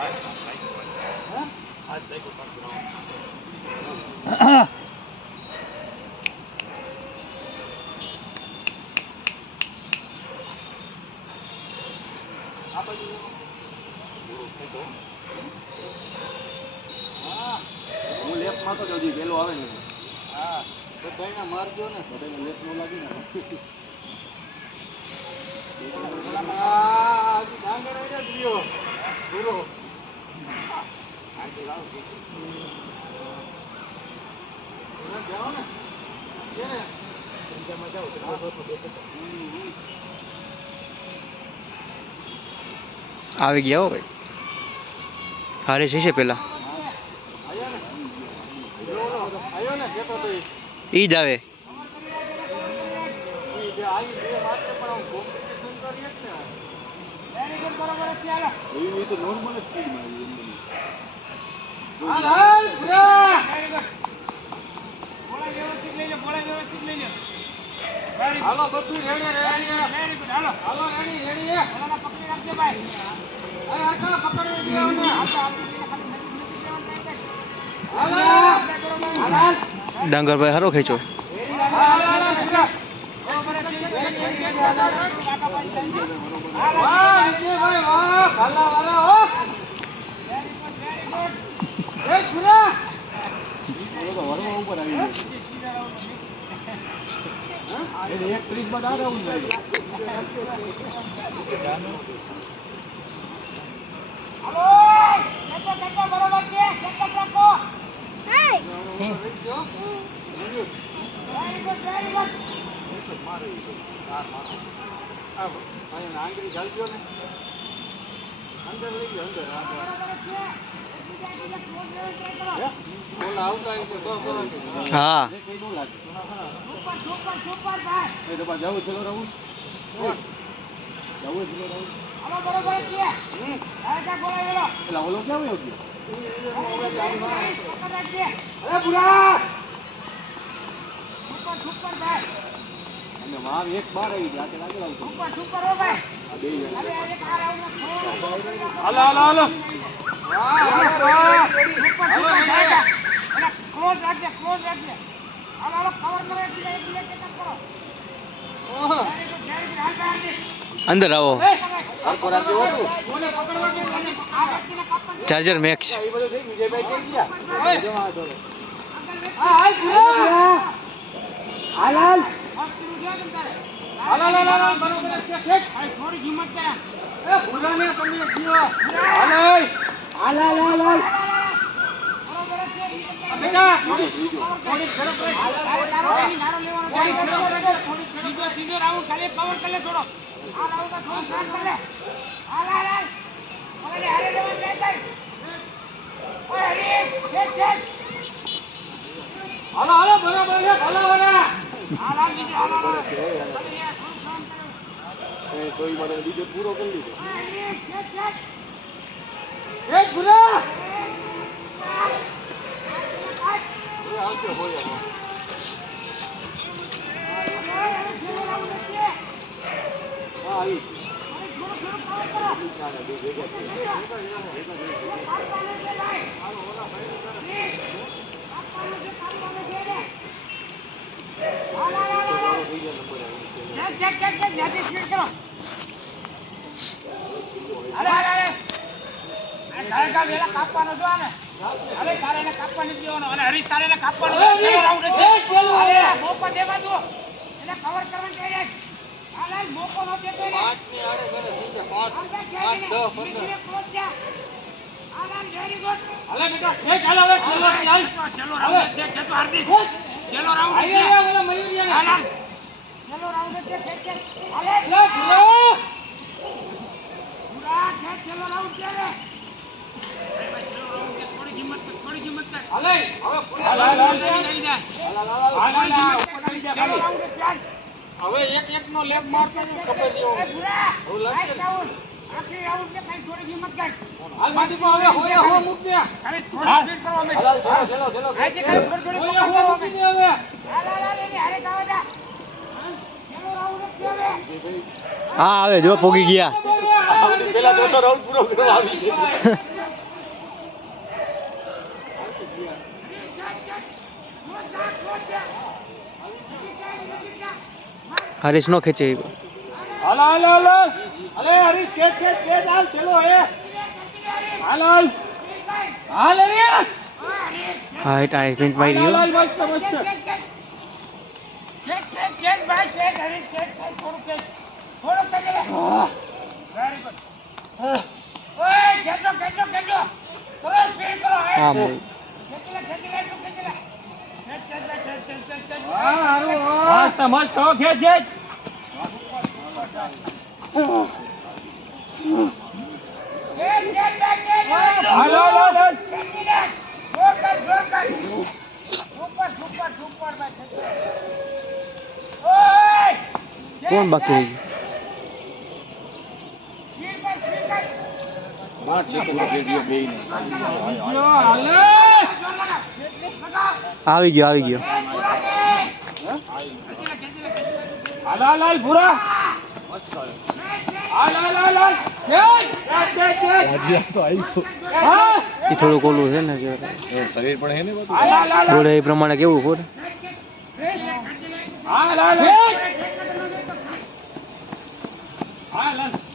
હું લેફ્ટ માં તો જજી પેલો આવે ને હા બધાને માર દો ને બધાને લેફ્ટ નો લાગી ને આ ડાંગર આયા દિયો પૂરો આઈ લાવ ના જાઓ ને કેને જમા જાઓ આવી ગયા હો ભાઈ હારે છે પેલા આયો ને કેતો તો ઈ જ આવે એ તો નોર્મલ સ્પીડ માં હાલ હાલ પૂરા બોલા વ્યવસ્થિત લઈ લે હાલો બધું રેડી વેરી ગુડ હાલો હાલો રેડી બોલાના પકડી રાખજે ભાઈ અરે આકા પકડી દીધો ને હાલો હાલ ડાંગરભાઈ હારો ખેંચો એક 30 માં દાડા આવું જાય હાલો કેટલો બરોબર છે સેકન્ડ રાખો વેરી ગુડ આંગળી ચાલજો ને અંદર લઈ ગયો અંદર આવતા હા સુપર ભાઈ જવું ચલો રહું જવું ચલો રહું હાલો બરોબર છે આજા બોલાવેલો એટલે ઓલો કેવો ગયો અરે બુરા સુપર ભાઈ અને માર એક બાર આવી લાગે લાવું સુપર હો ભાઈ બે અરે એક આ રાઉન્ડ હાલો હાલો ક્લોઝ રાખજે હાલો હાલો કવર કરો એટલે ચેકઅપ કરો ઓહો વેરી ગુડ હાલ ભાઈ અંદર આવો હરકો રાખજો કોને પકડવા દે આ વ્યક્તિને કાપવા ચાર્જર મેક્સ એ બધું થઈ વિજયભાઈ કઈ ગયા જવા દો હા હાલ પૂરા હાલ હાલ હાલ બરોબર છે ઠીક થોડી હિંમત કરા એ ભૂરાને તમે જીઓ હાલ હાલ હાલ હાલ બરોબર છે બેટા થોડી ઝડપ રાખ નારો લેવાનો સીધો રાઉન્ડ ખાલી કવર કરી લે થોડો આ રાઉન્ડ થોડું શાંત કર લે હાલ ઓલે હારે જવાનું નહીં થાય ઓય હરી ઠીક હાલો બરાબર છે ભલાવાના હાલ બીજું હાલ એ કોઈ મને બીજો પૂરો કરી લીધો એ પૂરા આવજો હોય હા આવી કાપવાનો છો ને અરે તારે એને કાપવા નથી દેવાનો અને હરીશ તારે એને કાપવાનો મોકો દેવા દો એને કવર કરવાનું કહી દે હાલ મોકો નો દેતો એને 5 ની આડે કરે સીધે 5 10 15 વેરી ગુડ હાલે બેટા ઠીક હાલો હવે ચલો રાઉન્ડ છે કે તો હાર્દિક ચલો રાઉન્ડ છે બોલા મયુરિયા હાલ ચલો રાઉન્ડ છે કે હાલે લે ભૂરા પૂરા છે ચલો રાઉન્ડ છે રે થોડી હિંમત કર હાલે હવે પૂરા આવી જાય હાલ ચલો રાઉન્ડ છે હવે એક નો લેગ મારતો ને ખબર જેવો એ પૂરા હવે લાગશે આખરી રાઉન્ડ છે કઈ થોડી હિંમત કર હાલ માટી પર હવે હોય હો મૂક દે ખાલી થોડી સ્પીડ કરો અમે હાલ ચલો આથી ખાલી થોડી હોય પકડ કરો હો અમે મૂકી દે હવે હાલ એની હારે જાવ જા ચલો રાઉન્ડ છે હવે હા આવે જો પોગી ગયા પેલા ચોથો રાઉન્ડ પૂરો કરવા આવી હરીશ નો ખેંચે હાલો હાલો હાલો અલે હરીશ ખેચ ખેચ ખેચ હાલ ચલો હે હાલ હાલ હાલ હરીશ હા એ ટાઈ ફિન્ટ મારી હાલ રહ્યો હાલ મસ્ત મસ્ત ખેંચ ભાઈ ખેંચ હરીશ ખેંચ થોડું ખેંચ ખેંચ વેરી ગુડ ઓય ખેંચો ખેંચો ખેંચો કરો સ્પીડ કરો હા બોલ ખેંચી લે એટલું ખેંચી લે ખેંચ હા હારું મસ્ત મસ્ત હો ખેચ ખેચ હાલ હાલ હાલ કોણ બાકી રહી આવી ગયો હાલ હાલ હાલ પૂરા હાલ હાલ હાલ હાલ હા એ થોડુંક ઓલું છે ને શરીર પણ હે ને બધું હાલ હાલ હાલ બોલે એ પ્રમાણે કેવું ખોટ હાલ હાલ હાલ હાલ